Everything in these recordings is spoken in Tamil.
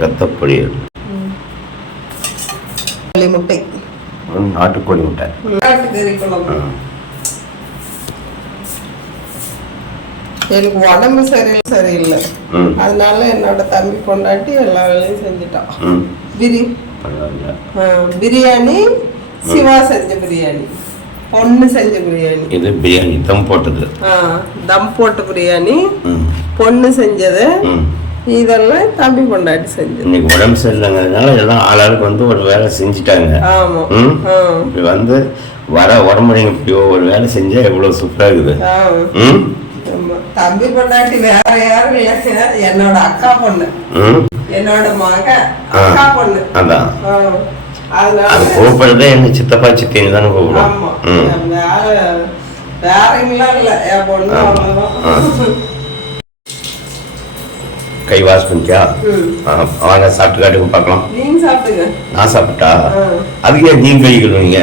ரத்தப்பொரியல், முட்டை, நாட்டுக்கோழி முட்டை, நாட்டுக்கறி குழம்பு. எனக்கு உடம்பு சரியில்லை, அதனால என்னோட தம்பி கொண்டாட்டி எல்லா வேலையும் செஞ்சுட்டான். பிரியாணி சிவா செஞ்ச பிரியாணி, பொண்ணு செஞ்ச பிரியாணி. இது பிரியாணி தம் போட்டது, தம் போட்ட பிரியாணி பொண்ணு செஞ்சது. இதெல்லாம் தம்பி கொண்டாட்டி செஞ்சது. இன்னைக்கு உடம்பு சரியில்லைங்கிறதுனால எல்லாம் ஆளாளுக்கு வந்து ஒரு வேலை செஞ்சுட்டாங்க. ஆமா, இப்படி வந்து வர உடம்புடைங்க இப்படி ஒரு வேலை செஞ்சா எவ்வளவு சூப்பரா இருக்குது. தம்பி கொண்டாட்டி வேற யாரும் இல்ல, என்னோட அக்கா பொண்ணு, என்னோட மக அக்கா பொண்ணு. அதான் அது கூப்பிடுறதே என்ன சித்தப்பா சித்தின்னு தானே கூப்பிடும். வேறங்களா இல்ல, என் பொண்ணு. கை வாஷ் பண்ணிட்டியா? வாங்க சாப்பிட்டு காட்டுங்க பார்க்கலாம். நீங்க சாப்பிடுங்க. நான் சாப்பிட்டா அதுக்கே நீங்க கை கழுவுங்க.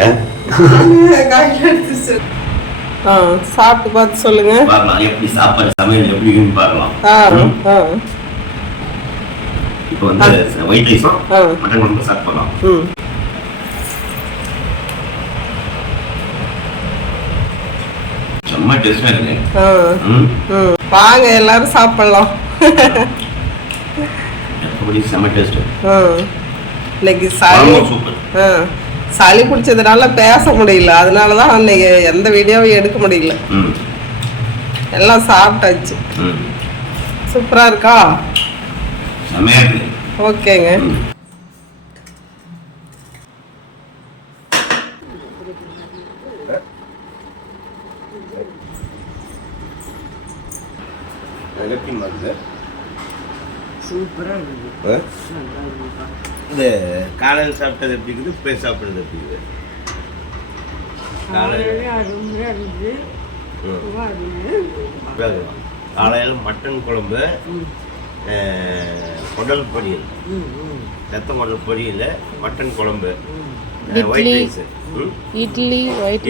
சாப்பிட்டு பார்த்து சொல்லுங்க. பார்க்கலாம் எப்படி சாப்பாடு சமையல் எப்படி இருக்குன்னு பார்க்கலாம். இப்போ வந்து ஒயிட் ரைஸும் மட்டன் குழம்பு சாப்பிடலாம். செம்ம டேஸ்டா இருக்கு. வாங்க எல்லாரும் சாப்பிடலாம். எப்படி செம்ம டேஸ்ட். இன்னைக்கு சளி பிடிச்சதுனால பேச முடியல, அதனாலதான் அன்னைக்கு எந்த வீடியோவும் எடுக்க முடியல. எல்லாம் சாப்பிட்டாச்சு. சூப்பரா இருக்கா? ஓகேங்க. இந்த காலையில் சாப்பிட்டது எப்படி இருக்குது, இப்போ சாப்பிட்றது எப்படி இருக்குது? காலையில் மட்டன் குழம்பு, குடல் பொரியல், ரத்த குடல் பொரியல், மட்டன் குழம்பு, ஒயிட் ரைஸ், இட்லி, ஒயிட்